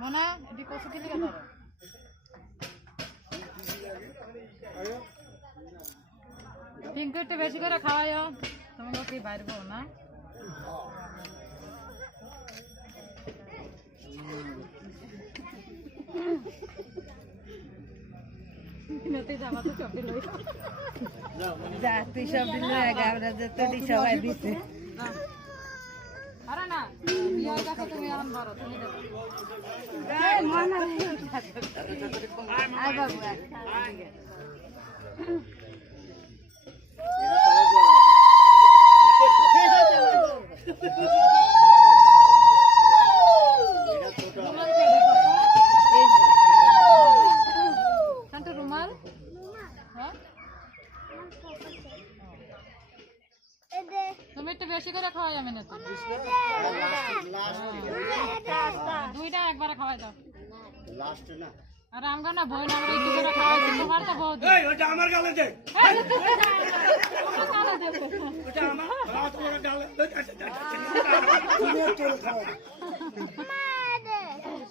মনে এটি কত কিলো কেন পিঙ্কু একটু বেশি করে খাওয়াইও তোমাকে কি বাইরবো না যা তুই সব দিন আমরা যতটি সবাই দিতে আরে না বিয়ে দেখো তুমি এখন বড় তুমি দেখো আয় বাবু রুমাল হ্যাঁ তুমি একটু বেশি করে খাওয়াই আমি না তো দুইটা একবারে খাওয়াই দাও আরে আমরা না বই না আমরা একটু করে খাওয়াই তোমার তো বহুত ওটা আমার গালে দে ওটা আমার গালে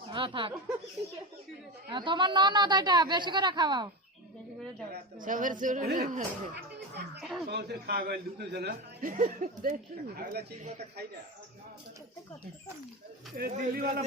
হ্যাঁ থাক তোমার ননদ এটা বেশি করে খাওয়াও সবের শুরু খাওয়া গেল দুটো জানা দিল্লি